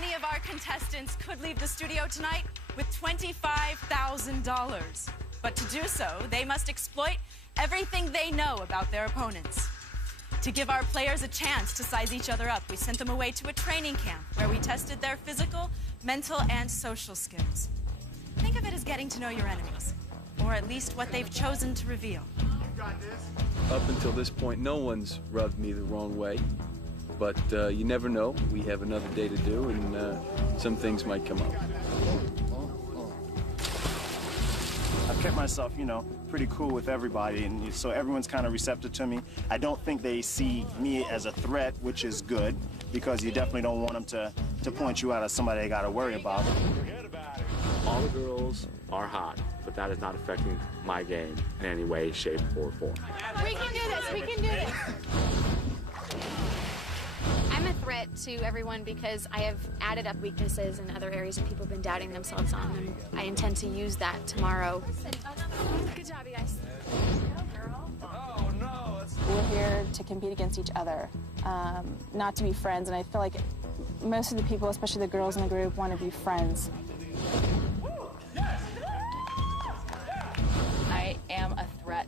Any of our contestants could leave the studio tonight with $25,000. But to do so, they must exploit everything they know about their opponents. To give our players a chance to size each other up, we sent them away to a training camp where we tested their physical, mental, and social skills. Think of it as getting to know your enemies, or at least what they've chosen to reveal. You got this. Up until this point, no one's rubbed me the wrong way. But you never know. We have another day to do, and some things might come up. I've kept myself, you know, pretty cool with everybody, and so everyone's kind of receptive to me. I don't think they see me as a threat, which is good, because you definitely don't want them to point you out as somebody they got to worry about. All the girls are hot, but that is not affecting my game in any way, shape, or form. We can do this. We can do this. I'm a threat to everyone because I have added up weaknesses in other areas that people have been doubting themselves on, and I intend to use that tomorrow. Good job, you guys. Oh, no. We're here to compete against each other, not to be friends, and I feel like most of the people, especially the girls in the group, want to be friends. I am a threat,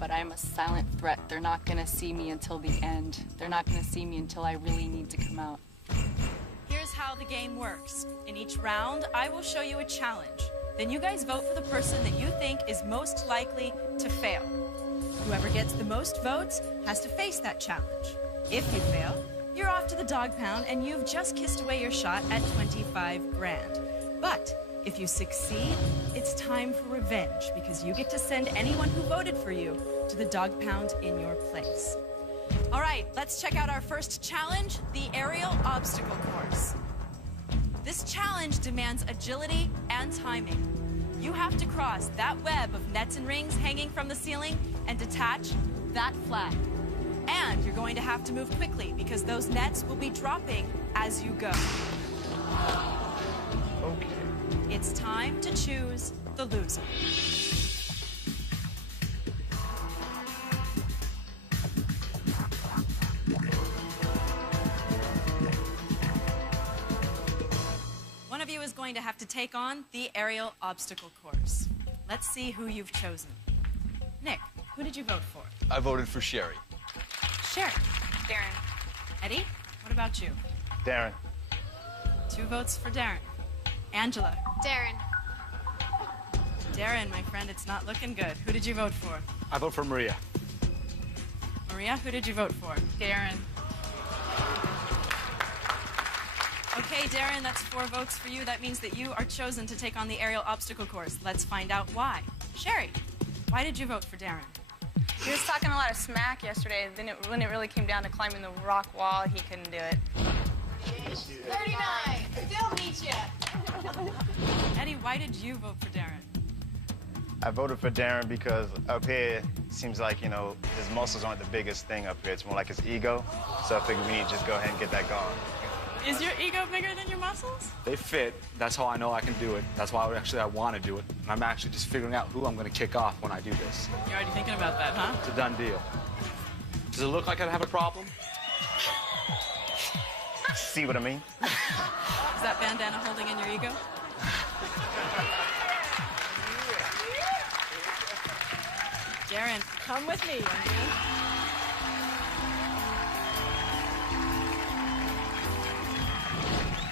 but I'm a silent threat. They're not gonna see me until the end. They're not gonna see me until I really need to come out. Here's how the game works. In each round, I will show you a challenge. Then you guys vote for the person that you think is most likely to fail. Whoever gets the most votes has to face that challenge. If you fail, you're off to the dog pound and you've just kissed away your shot at 25 grand. But if you succeed, it's time for revenge because you get to send anyone who voted for you to the dog pound in your place. All right, let's check out our first challenge, the aerial obstacle course. This challenge demands agility and timing. You have to cross that web of nets and rings hanging from the ceiling and detach that flag. And you're going to have to move quickly because those nets will be dropping as you go. Okay. It's time to choose the loser. One of you is going to have to take on the aerial obstacle course. Let's see who you've chosen. Nick, who did you vote for? I voted for Sherry. Sherry. Darren. Eddie, what about you? Darren. 2 votes for Darren. Angela. Darren. Darren, my friend, it's not looking good. Who did you vote for? I vote for Maria. Maria, who did you vote for? Darren. Okay, Darren, that's 4 votes for you. That means that you are chosen to take on the aerial obstacle course. Let's find out why. Sherry, why did you vote for Darren? He was talking a lot of smack yesterday. Then when it really came down to climbing the rock wall, he couldn't do it. 39. Still beat you. Eddie, why did you vote for Darren? I voted for Darren because up here, it seems like, you know, his muscles aren't the biggest thing up here. It's more like his ego. So I figured we need to just go ahead and get that going. Is your ego bigger than your muscles? They fit. That's how I know I can do it. That's why I want to do it. And I'm actually just figuring out who I'm going to kick off when I do this. You're already thinking about that, huh? It's a done deal. Does it look like I have a problem? See what I mean? Is that bandana holding in your ego? Darren, come with me, young man.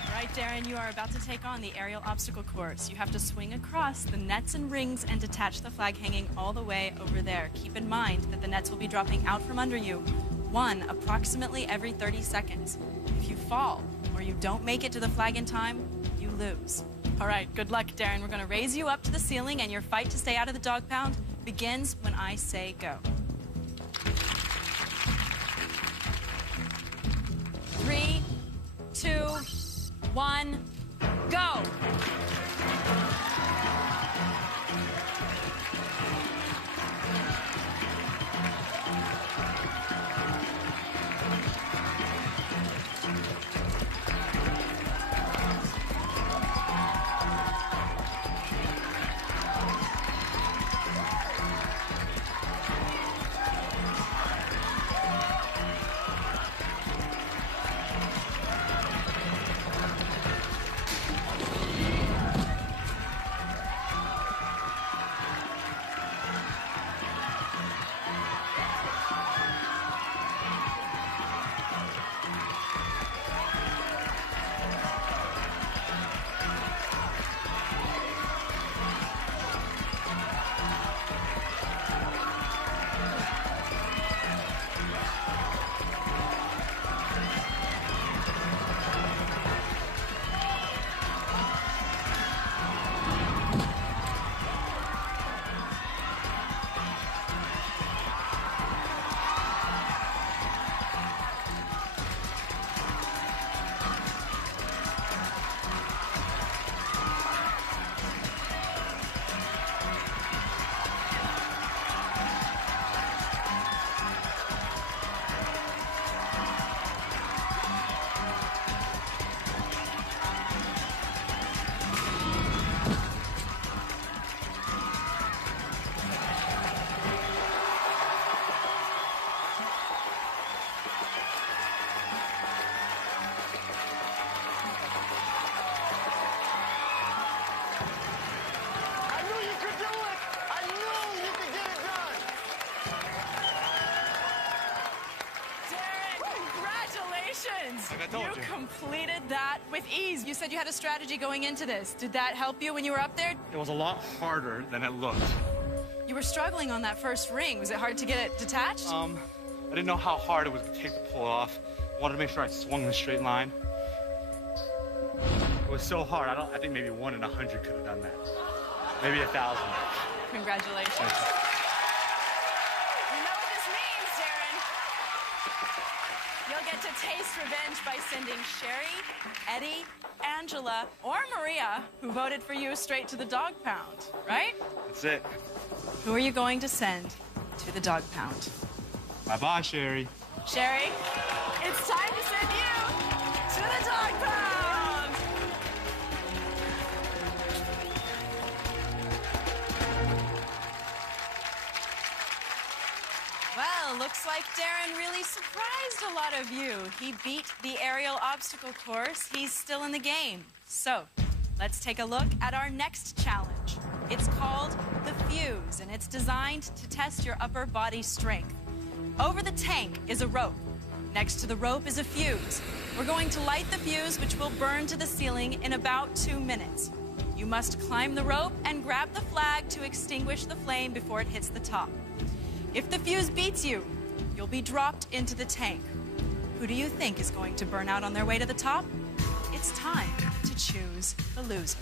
All right, Darren, you are about to take on the aerial obstacle course. You have to swing across the nets and rings and detach the flag hanging all the way over there. Keep in mind that the nets will be dropping out from under you, one approximately every 30 seconds. If you fall or you don't make it to the flag in time, you lose. All right, good luck, Darren. We're going to raise you up to the ceiling, and your fight to stay out of the dog pound begins when I say go. 3, 2, 1, go! Congratulations! Like I told you. Completed that with ease. You said you had a strategy going into this. Did that help you when you were up there? It was a lot harder than it looked. You were struggling on that first ring. Was it hard to get it detached? I didn't know how hard it was to take the pull off. I wanted to make sure I swung in a straight line. It was so hard. I think maybe 1 in 100 could have done that. Maybe 1,000. Congratulations. Thank you. You know what this means, Darren. You'll get to taste revenge by sending Sherry, Eddie, Angela, or Maria, who voted for you, straight to the dog pound, right? That's it. Who are you going to send to the dog pound? Bye-bye, Sherry. Sherry, it's time to send you to the dog pound! Well, looks like Darren really surprised a lot of you. He beat the aerial obstacle course. He's still in the game. So, let's take a look at our next challenge. It's called the Fuse, and it's designed to test your upper body strength. Over the tank is a rope. Next to the rope is a fuse. We're going to light the fuse, which will burn to the ceiling in about 2 minutes. You must climb the rope and grab the flag to extinguish the flame before it hits the top. If the fuse beats you, you'll be dropped into the tank. Who do you think is going to burn out on their way to the top? It's time to choose the loser.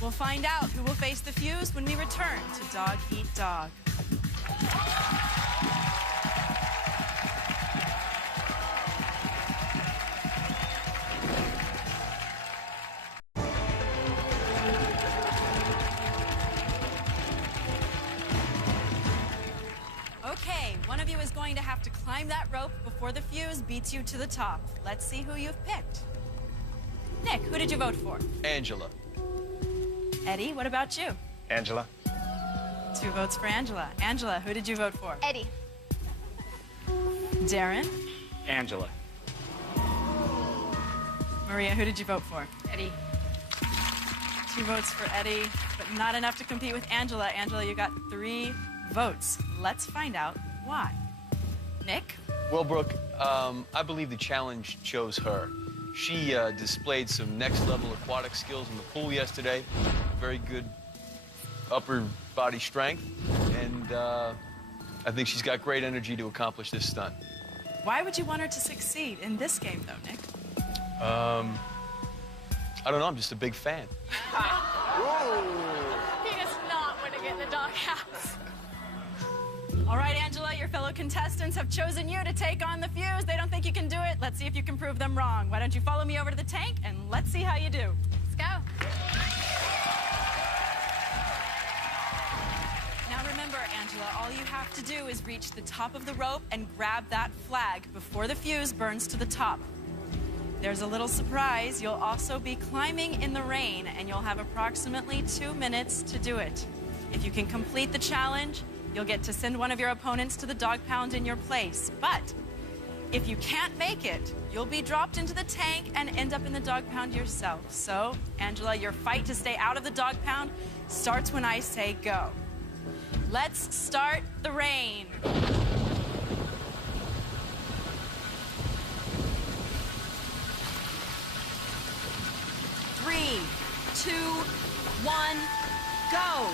We'll find out who will face the fuse when we return to Dog Eat Dog. Okay, one of you is going to have to climb that rope before the fuse beats you to the top. Let's see who you've picked. Nick, who did you vote for? Angela. Eddie, what about you? Angela. 2 votes for Angela. Angela, who did you vote for? Eddie. Darren? Angela. Maria, who did you vote for? Eddie. 2 votes for Eddie, but not enough to compete with Angela. Angela, you got 3 votes. Let's find out why. Nick? Well, Brooke, I believe the challenge chose her. She displayed some next-level aquatic skills in the pool yesterday. Very good upper body strength, and I think she's got great energy to accomplish this stunt. Why would you want her to succeed in this game, though, Nick? I don't know. I'm just a big fan. He does not want to get in the doghouse. All right, Angela, your fellow contestants have chosen you to take on the fuse. They don't think you can do it. Let's see if you can prove them wrong. Why don't you follow me over to the tank, and let's see how you do. Let's go. Now remember, Angela, all you have to do is reach the top of the rope and grab that flag before the fuse burns to the top. There's a little surprise. You'll also be climbing in the rain, and you'll have approximately 2 minutes to do it. If you can complete the challenge, you'll get to send one of your opponents to the dog pound in your place. But if you can't make it, you'll be dropped into the tank and end up in the dog pound yourself. So, Angela, your fight to stay out of the dog pound starts when I say go. Let's start the rain. Three, 2, 1, go.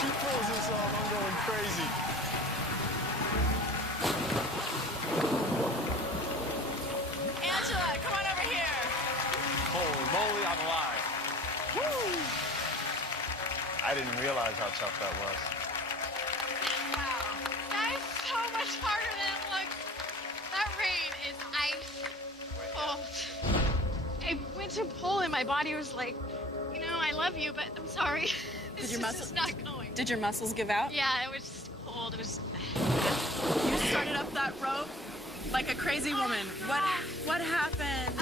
She pulls this off, I'm going crazy. Angela, come on over here. totally on the line. Woo! I didn't realize how tough that was. Wow. That is so much harder than it looks. That rain is ice cold. I went to pull and my body was like, you know, I love you, but I'm sorry. This is just not going. Did your muscles give out? Yeah, it was just cold. It was. You started up that rope like a crazy woman. What happened?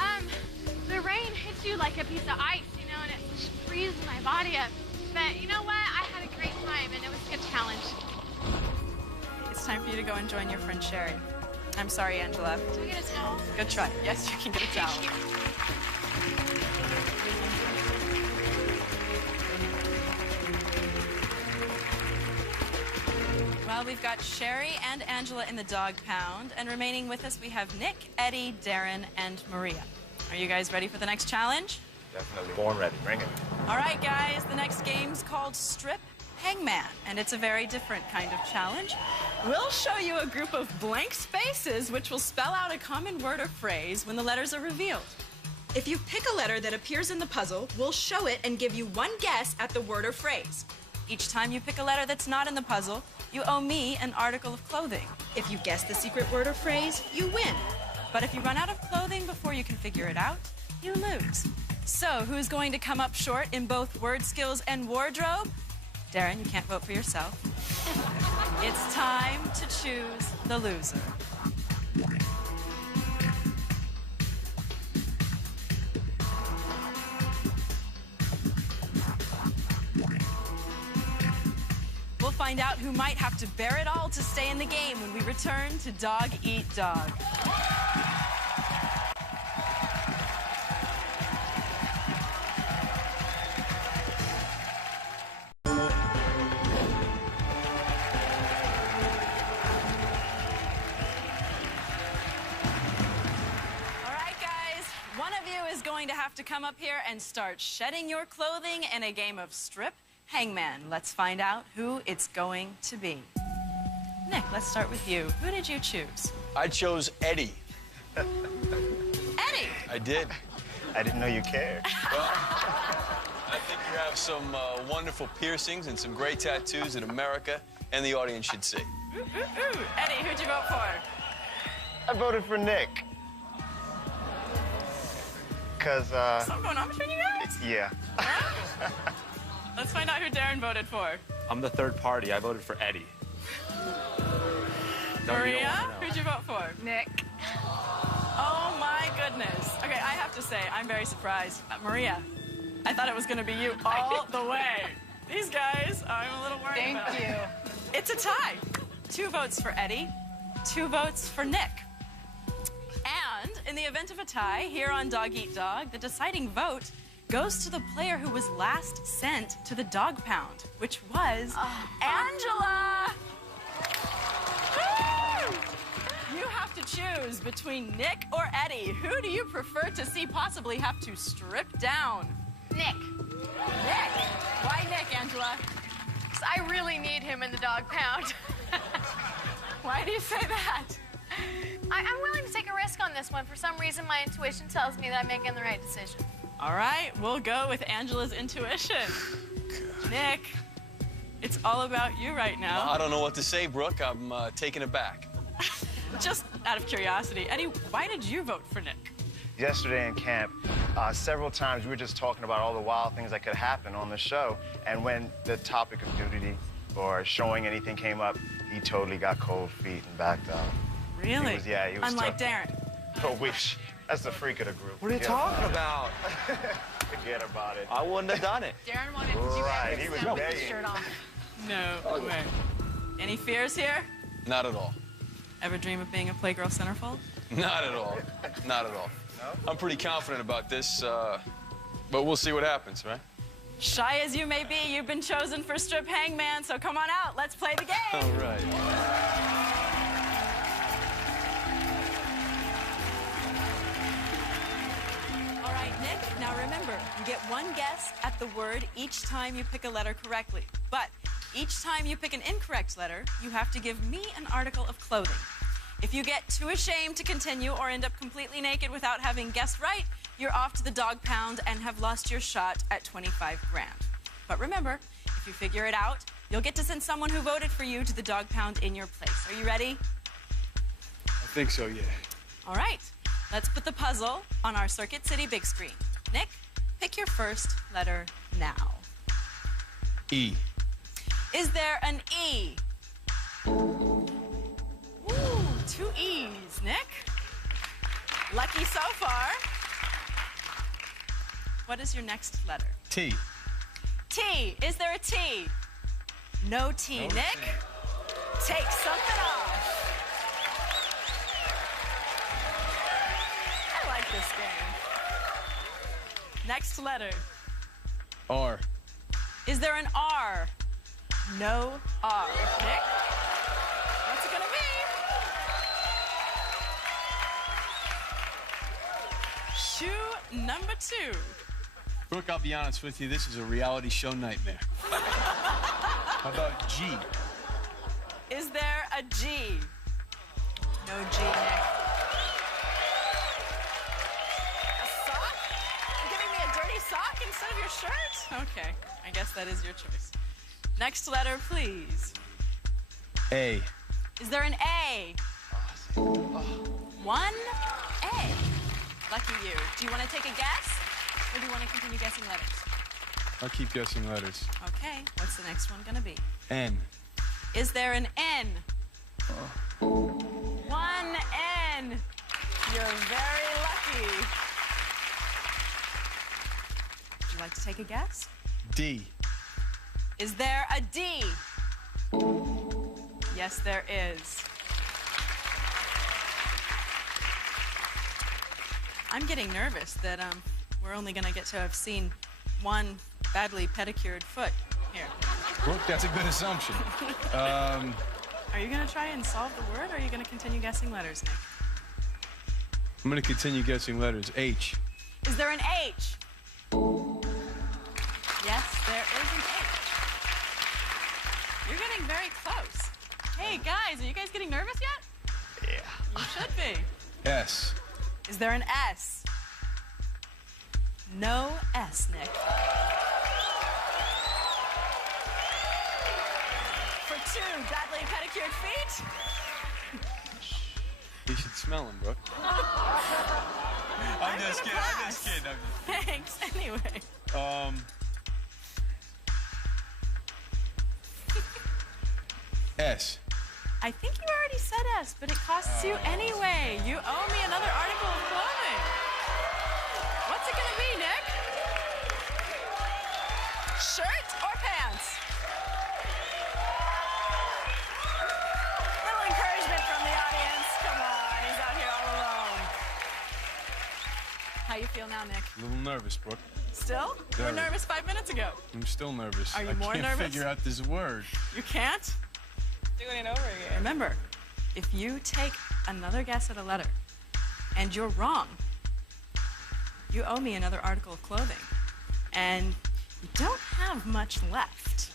The rain hits you like a piece of ice, you know, and it just freezes my body up. But you know what? I had a great time, and it was a good challenge. It's time for you to go and join your friend Sherry. I'm sorry, Angela. Do we get a towel? Good try. Yes, you can get a towel. Thank you. Well, we've got Sherry and Angela in the dog pound, and remaining with us we have Nick, Eddie, Darren, and Maria. Are you guys ready for the next challenge? Definitely. Born ready. Bring it. All right, guys, the next game's called Strip Hangman, and it's a very different kind of challenge. We'll show you a group of blank spaces which will spell out a common word or phrase when the letters are revealed. If you pick a letter that appears in the puzzle, we'll show it and give you one guess at the word or phrase. Each time you pick a letter that's not in the puzzle, you owe me an article of clothing. If you guess the secret word or phrase, you win. But if you run out of clothing before you can figure it out, you lose. So, who's going to come up short in both word skills and wardrobe? Darren, you can't vote for yourself. It's time to choose the loser. We'll find out who might have to bear it all to stay in the game when we return to Dog Eat Dog. Going to have to come up here and start shedding your clothing in a game of Strip Hangman. Let's find out who it's going to be. Nick, let's start with you. Who did you choose? I chose Eddie. Eddie! I did. I didn't know you cared. Well, I think you have some wonderful piercings and some great tattoos that America and the audience should see. Eddie, who'd you vote for? I voted for Nick. Something going on between you guys? Yeah. Let's find out who Darren voted for. I'm the third party. I voted for Eddie. Maria, who'd you vote for? Nick. Oh my goodness. Okay, I have to say, I'm very surprised. Maria, I thought it was going to be you all the way. These guys, I'm a little worried about. Thank you. It's a tie. 2 votes for Eddie, 2 votes for Nick. And in the event of a tie here on Dog Eat Dog, the deciding vote goes to the player who was last sent to the dog pound, which was Angela. Woo! You have to choose between Nick or Eddie. Who do you prefer to see possibly have to strip down? Nick. Nick. Why Nick, Angela? Because I really need him in the dog pound. Why do you say that? I'm willing to take a risk on this one. For some reason, my intuition tells me that I'm making the right decision. All right, we'll go with Angela's intuition. Nick, it's all about you right now. I don't know what to say, Brooke. I'm taken aback. Just out of curiosity, Eddie, why did you vote for Nick? Yesterday in camp, several times we were just talking about all the wild things that could happen on the show. And when the topic of nudity or showing anything came up, he totally got cold feet and backed out. Really? He was Unlike tough. Darren. Oh, wish. That's the freak of the group. What are you talking about? Forget about it. I wouldn't have done it. Darren wanted to do Right, he was with his begging. shirt off. No way. Any fears here? Not at all. Ever dream of being a Playgirl centerfold? Not at all. Not at all. No? I'm pretty confident about this, but we'll see what happens, right? Shy as you may be, you've been chosen for Strip Hangman, so come on out, let's play the game. All right. All right, Nick, now remember, you get one guess at the word each time you pick a letter correctly. But each time you pick an incorrect letter, you have to give me an article of clothing. If you get too ashamed to continue or end up completely naked without having guessed right, you're off to the dog pound and have lost your shot at 25 grand. But remember, if you figure it out, you'll get to send someone who voted for you to the dog pound in your place. Are you ready? I think so, yeah. All right, let's put the puzzle on our Circuit City big screen. Nick, pick your first letter now. E. Is there an E? Ooh, 2 E's, Nick. Lucky so far. What is your next letter? T. T. Is there a T? No T, No Nick. T. Take something off. I like this game. Next letter. R. Is there an R? No R. Nick? What's it gonna be? Shoe number 2. Brooke, I'll be honest with you, this is a reality show nightmare. How about G? Is there a G? No G, Nick. A sock? You're giving me a dirty sock instead of your shirt? Okay, I guess that is your choice. Next letter, please. A. Is there an A? 1 A. Lucky you. Do you want to take a guess? Or do you want to continue guessing letters? I'll keep guessing letters. Okay, what's the next one gonna be? N. Is there an N? 1 N. You're very lucky. Would you like to take a guess? D. Is there a D? Yes, there is. I'm getting nervous that we're only gonna get to have seen one badly pedicured foot here. Brooke, that's a good assumption. Are you gonna try and solve the word, or are you gonna continue guessing letters, Nick? I'm gonna continue guessing letters. H. Is there an H? Yes, there is an H. You're getting very close. Hey, guys, are you guys getting nervous yet? Yeah. You should be. S. Is there an S? No S, Nick. For 2 badly pedicured feet? You should smell them, Brooke. I'm just kidding. I'm just kidding. Thanks, anyway. S. I think you already said S, but it costs you anyway. You owe me another article of clothing. What's it gonna be, Nick? Shirt or pants? Little encouragement from the audience. Come on, he's out here all alone. How you feel now, Nick? A little nervous, Brooke. Still? You were Very. nervous 5 minutes ago. I'm still nervous. Are you I more can't nervous? figure out this word. You can't? Doing it over again. Remember, if you take another guess at a letter and you're wrong, you owe me another article of clothing. And you don't have much left.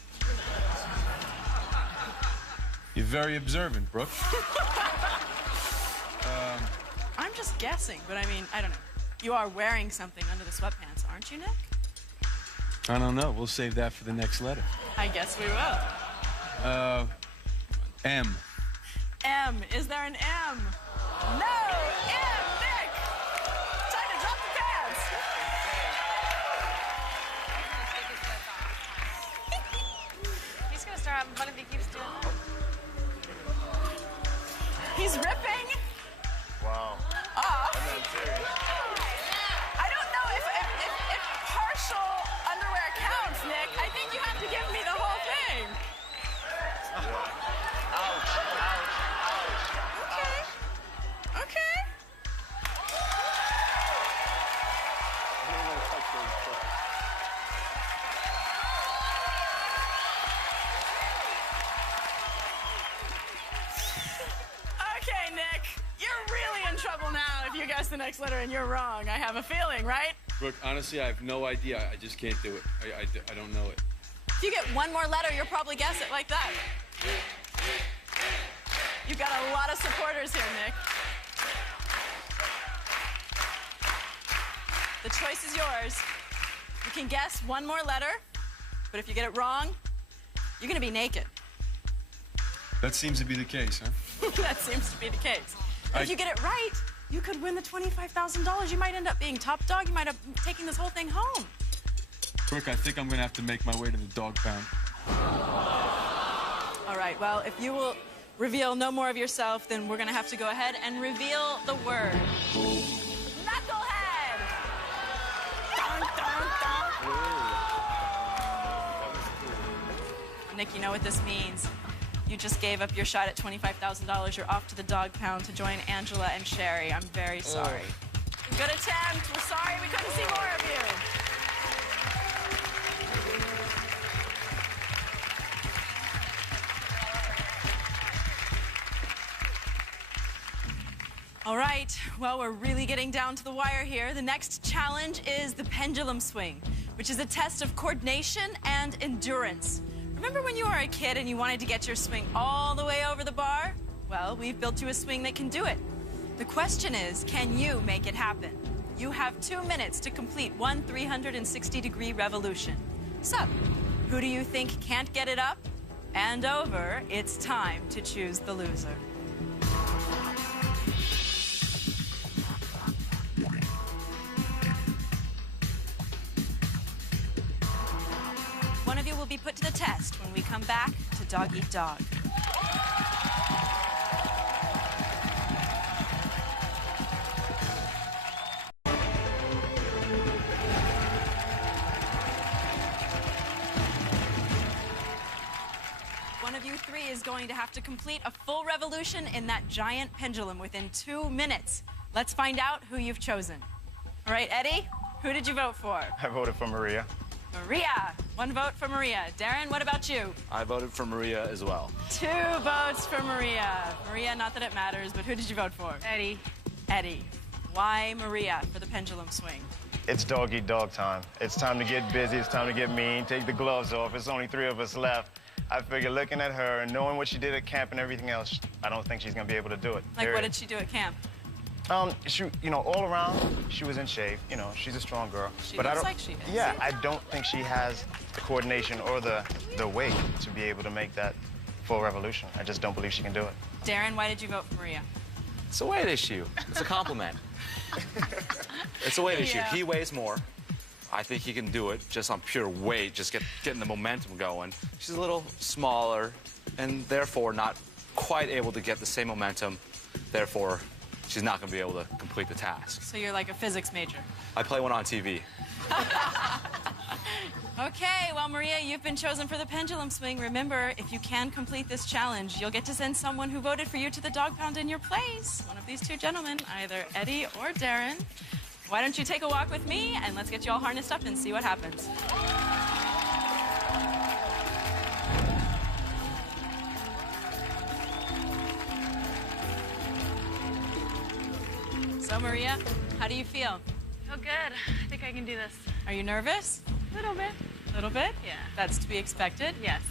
You're very observant, Brooke. I'm just guessing, but I mean, I don't know. You are wearing something under the sweatpants, aren't you, Nick? I don't know. We'll save that for the next letter. I guess we will. M. M. Is there an M? No! M, Nick! Time to drop the pants! He's gonna start having fun if he keeps doing that. He's ripping Wow. off. I'm not serious. I don't know if partial underwear counts, Nick. I think you have to give me the whole thing. Okay. Okay. Okay, Nick. You're really in trouble now if you guess the next letter and you're wrong. I have a feeling, right? Brooke, honestly, I have no idea. I just can't do it. I don't know it. If you get one more letter, you'll probably guess it like that. You've got a lot of supporters here, Nick. The choice is yours. You can guess one more letter, but if you get it wrong, you're gonna be naked. That seems to be the case, huh? That seems to be the case. If you get it right, you could win the $25,000. You might end up being top dog. You might end up taking this whole thing home. Brooke, I think I'm gonna have to make my way to the dog pound. All right, well, if you will reveal no more of yourself, then we're gonna have to go ahead and reveal the word. Knucklehead! Dun, dun, dun. Nick, you know what this means. You just gave up your shot at $25,000. You're off to the dog pound to join Angela and Sherry. I'm very sorry. Good attempt. We're sorry we couldn't see more of you. All right, well, we're really getting down to the wire here. The next challenge is the pendulum swing, which is a test of coordination and endurance. Remember when you were a kid and you wanted to get your swing all the way over the bar? Well, we've built you a swing that can do it. The question is, can you make it happen? You have 2 minutes to complete one 360-degree revolution. So, who do you think can't get it up and over? It's time to choose the loser. One of you will be put to the test when we come back to Dog Eat Dog. One of you three is going to have to complete a full revolution in that giant pendulum within 2 minutes. Let's find out who you've chosen. All right, Eddie, who did you vote for? I voted for Maria. Maria. 1 vote for Maria. Darren, what about you? I voted for Maria as well. 2 votes for Maria. Maria, not that it matters, but who did you vote for? Eddie. Eddie. Why Maria for the pendulum swing? It's dog eat dog time. It's time to get busy. It's time to get mean. Take the gloves off. It's only 3 of us left. I figure looking at her and knowing what she did at camp and everything else, I don't think she's going to be able to do it. Like, what did she do at camp? She, all around, she was in shape. She's a strong girl. She but looks I don't, like she does. Yeah, I don't think she has the coordination or the weight to be able to make that full revolution. I just don't believe she can do it. Darren, why did you vote for Maria? It's a weight issue. It's a compliment. It's a weight issue. He weighs more. I think he can do it just on pure weight, just getting the momentum going. She's a little smaller and therefore not quite able to get the same momentum. Therefore, she's not going to be able to complete the task. So you're like a physics major. I play one on TV. Okay, well, Maria, you've been chosen for the pendulum swing. Remember, if you can complete this challenge, you'll get to send someone who voted for you to the dog pound in your place. One of these 2 gentlemen, either Eddie or Darren. Why don't you take a walk with me, and let's get you all harnessed up and see what happens. So, Maria, how do you feel? Feel good. I think I can do this. Are you nervous? A little bit. A little bit? Yeah. That's to be expected? Yes.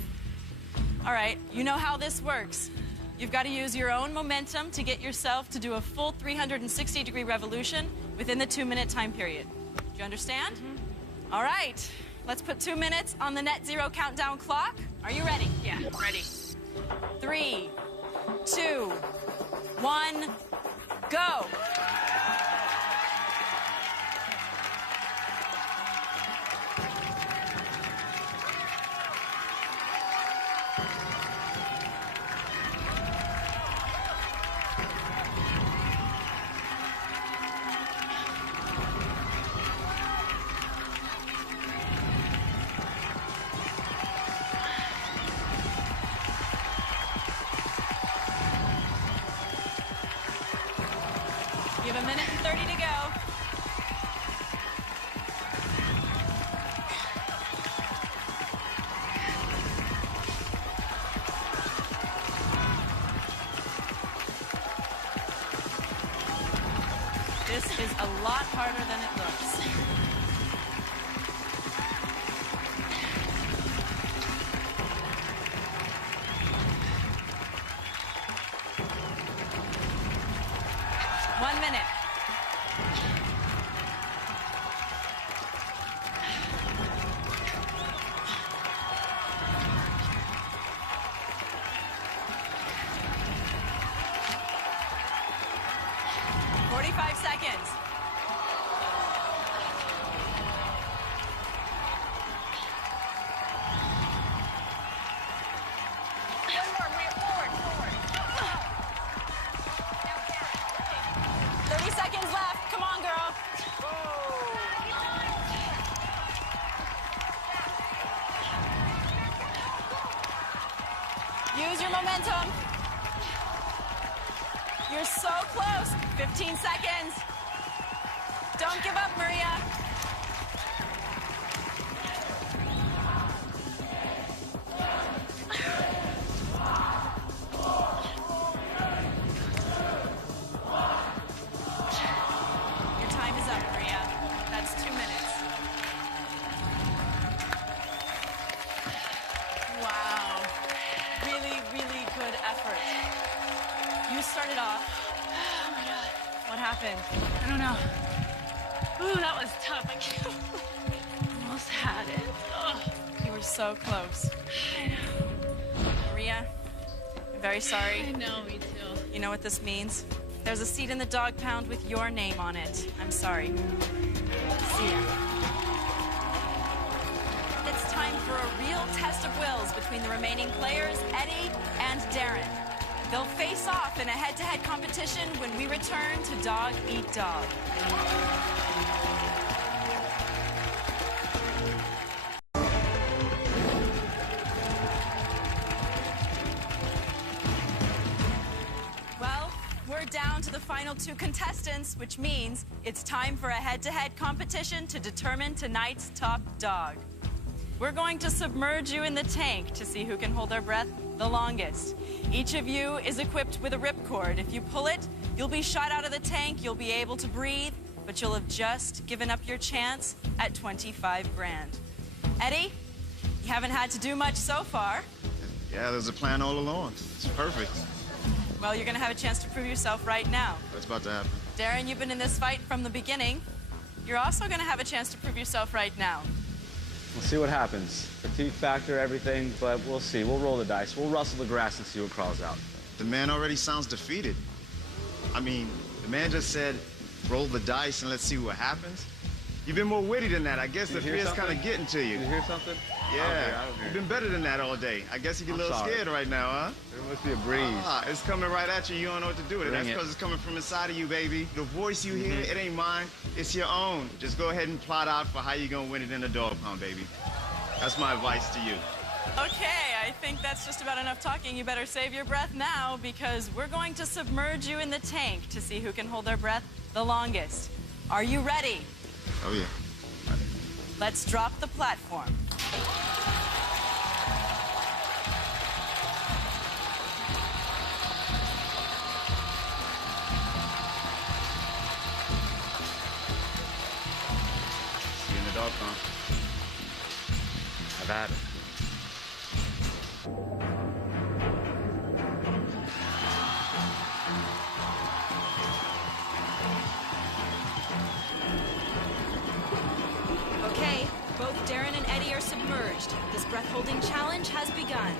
All right, you know how this works. You've got to use your own momentum to get yourself to do a full 360-degree revolution within the 2-minute time period. Do you understand? Mm-hmm. All right, let's put 2 minutes on the net zero countdown clock. Are you ready? Yeah, ready. 3, 2, 1, go. You have 1 minute and 30 to go. This is a lot harder than it looks. your momentum. You're so close. 15 seconds. Don't give up, Maria. Your time is up, Maria. That's 2 minutes. Wow. Really, really good effort. You started off. Oh my God. What happened? I don't know. Ooh, that was tough. I can't. Almost had it. Ugh. You were so close. I know. Maria, I'm very sorry. I know, me too. You know what this means? There's a seat in the dog pound with your name on it. I'm sorry. See ya. It's time for a real test of wills between the remaining players, Eddie and Darren. They'll face off in a head-to-head competition when we return to Dog Eat Dog. Well, we're down to the final 2 contestants, which means it's time for a head-to-head competition to determine tonight's top dog. We're going to submerge you in the tank to see who can hold their breath the longest. Each of you is equipped with a ripcord. If you pull it, you'll be shot out of the tank, you'll be able to breathe, but you'll have just given up your chance at 25 grand. Eddie, you haven't had to do much so far. Yeah, there's a plan all along. It's perfect. Well, you're gonna have a chance to prove yourself right now. What's about to happen? Darren, you've been in this fight from the beginning. You're also gonna have a chance to prove yourself right now. We'll see what happens. Fatigue factor, everything, but we'll see. We'll roll the dice. We'll rustle the grass and see what crawls out. The man already sounds defeated. I mean, the man just said, roll the dice and let's see what happens. You've been more witty than that. I guess the fear's kind of getting to you. Did you hear something? Yeah, you've been better than that all day. I guess you get a little scared right now, huh? There must be a breeze. It's coming right at you. You don't know what to do with it. That's because it's coming from inside of you, baby. The voice you hear, it ain't mine. It's your own. Just go ahead and plot out for how you're going to win it in the dog pound, baby. That's my advice to you. Okay, I think that's just about enough talking. You better save your breath now because we're going to submerge you in the tank to see who can hold their breath the longest. Are you ready? Oh, yeah. Let's drop the platform. See you in the dog pound. Have at it. Okay, both Darren and Eddie are submerged. This breath-holding challenge has begun.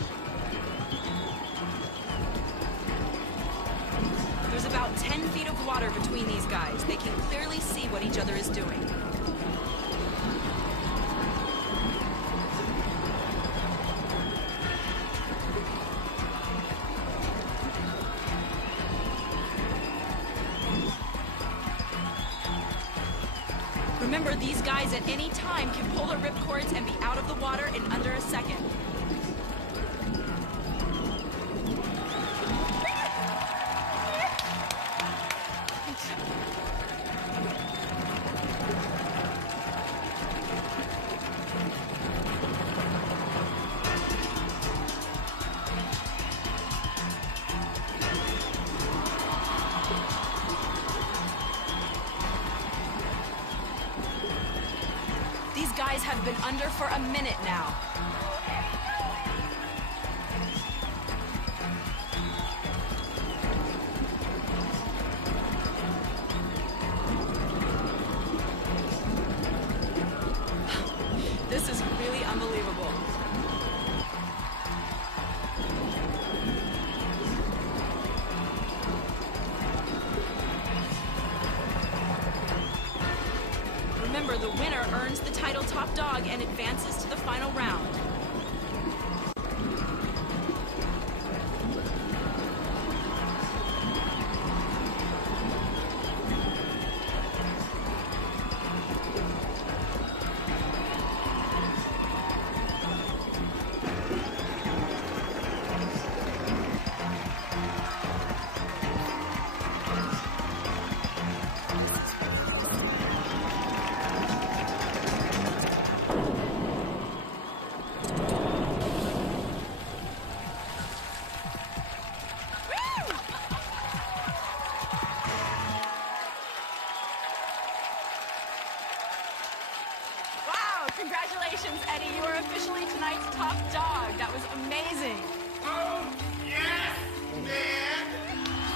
There's about 10 feet of water between these guys. They can clearly see what each other is doing. Remember, these guys at any time can pull their ripcords and be out of the water in under a second. These guys have been under for a minute now. This is really unbelievable. Remember, the winner earns the title top dog and advances to the final round. Congratulations, Eddie. You are officially tonight's top dog. That was amazing. Oh, yes, man.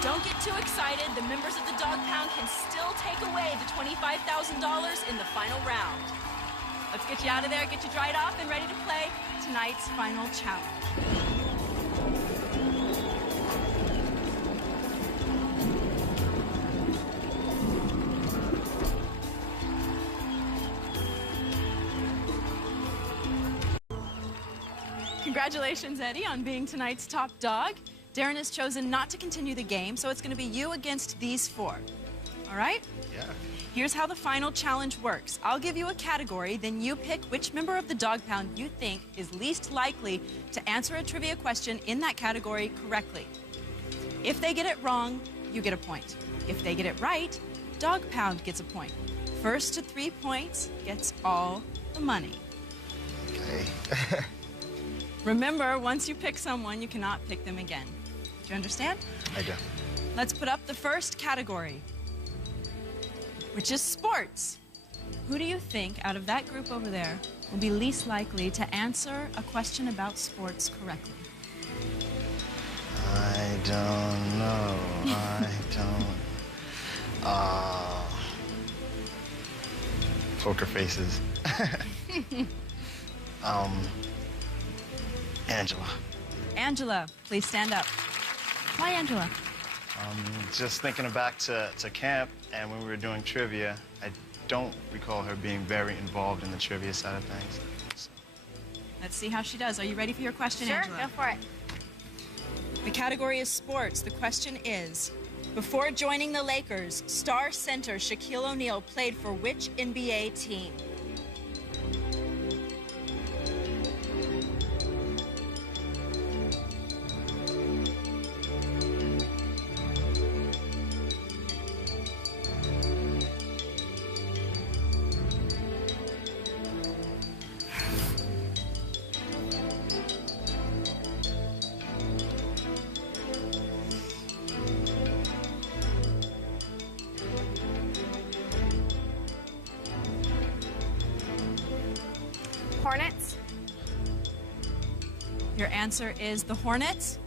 Don't get too excited. The members of the Dog Pound can still take away the $25,000 in the final round. Let's get you out of there, get you dried off, and ready to play tonight's final challenge. Congratulations, Eddie, on being tonight's top dog. Darren has chosen not to continue the game, so it's going to be you against these four. All right? Yeah. Here's how the final challenge works. I'll give you a category, then you pick which member of the Dog Pound you think is least likely to answer a trivia question in that category correctly. If they get it wrong, you get a point. If they get it right, Dog Pound gets a point. First to 3 points gets all the money. Okay. Remember, once you pick someone, you cannot pick them again. Do you understand? I do. Let's put up the first category, which is sports. Who do you think, out of that group over there, will be least likely to answer a question about sports correctly? I don't know. I don't. Poker faces. Angela. Angela, please stand up. Why Angela? Just thinking back to camp and when we were doing trivia, I don't recall her being very involved in the trivia side of things. So. Let's see how she does. Are you ready for your question, Sure, Angela? go for it. The category is sports. The question is, before joining the Lakers, star center Shaquille O'Neal played for which NBA team? Hornets. Your answer is the Hornets.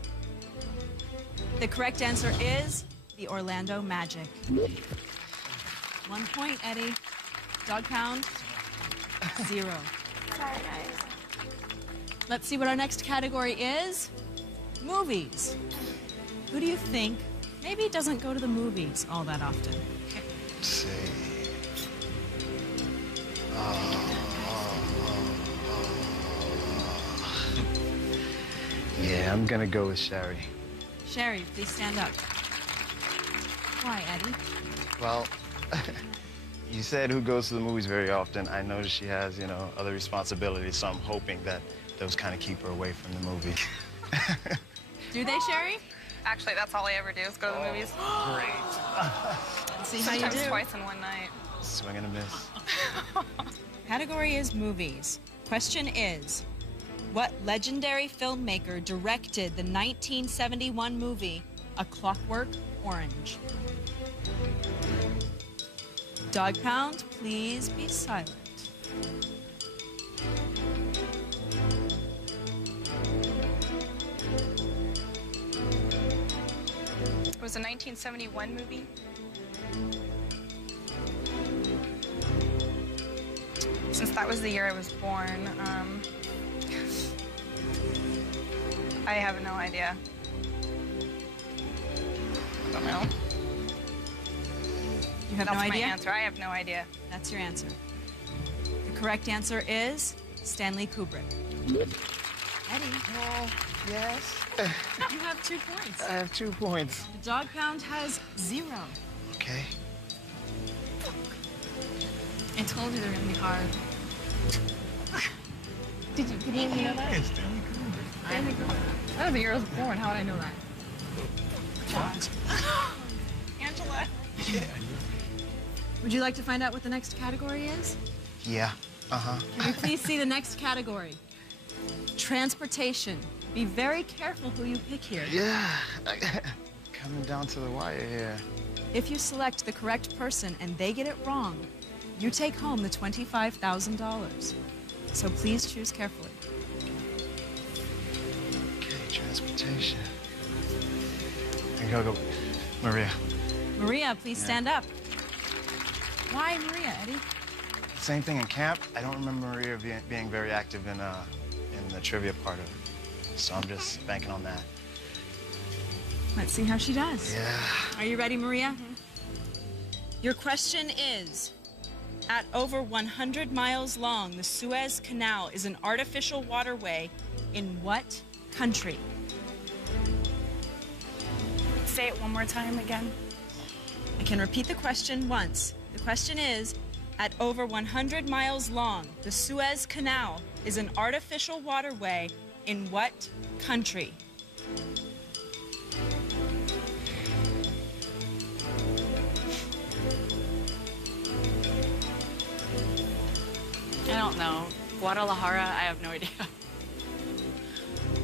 The correct answer is the Orlando Magic. 1 point, Eddie. Dog Pound, 0. Sorry, guys. Let's see what our next category is. Movies. Who do you think maybe doesn't go to the movies all that often? Let's see. Yeah, I'm gonna go with Sherry. Sherry, please stand up. Why, Eddie? Well, you said who goes to the movies very often. I noticed she has, other responsibilities, so I'm hoping that those kind of keep her away from the movie. Do they, Sherry? Actually, that's all I ever do is go to the movies. Let's see how you Sometimes do. twice in one night. Swing and a miss. Category is movies. Question is, what legendary filmmaker directed the 1971 movie A Clockwork Orange? Dog Pound, please be silent. It was a 1971 movie. Since that was the year I was born, I have no idea. I don't know. You have That's no idea? my answer. I have no idea. That's your answer. The correct answer is Stanley Kubrick. Eddie, Yes. you have 2 points. I have 2 points. The Dog Pound has 0. Okay. I told you they're gonna be hard. Did you know that? It's Stanley Kubrick. I don't know the year I was born. How would I know that? Angela. Yeah. Would you like to find out what the next category is? Yeah. Uh-huh. Can we please see the next category? Transportation. Be very careful who you pick here. Yeah. Coming down to the wire here. If you select the correct person and they get it wrong, you take home the $25,000. So please choose carefully. Okay, transportation. I gotta go. Maria. Maria, please stand up. Why Maria, Eddie? Same thing in camp. I don't remember Maria being very active in the trivia part of it. So I'm just banking on that. Let's see how she does. Yeah. Are you ready, Maria? Your question is, at over 100 miles long, the Suez Canal is an artificial waterway in what country? Say it one more time again. I can repeat the question once. The question is, at over 100 miles long, the Suez Canal is an artificial waterway in what country? I don't know. Guadalajara, I have no idea.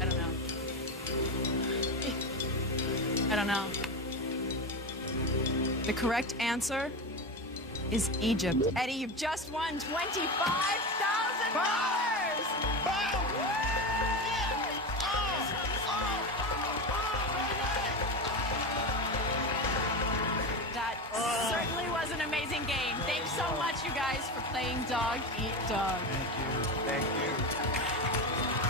I don't know. I don't know. The correct answer is Egypt. Eddie, you've just won $25,000! That certainly was an amazing game. Thanks so much, you guys, for playing Dog Eat Dog. Thank you. Thank you.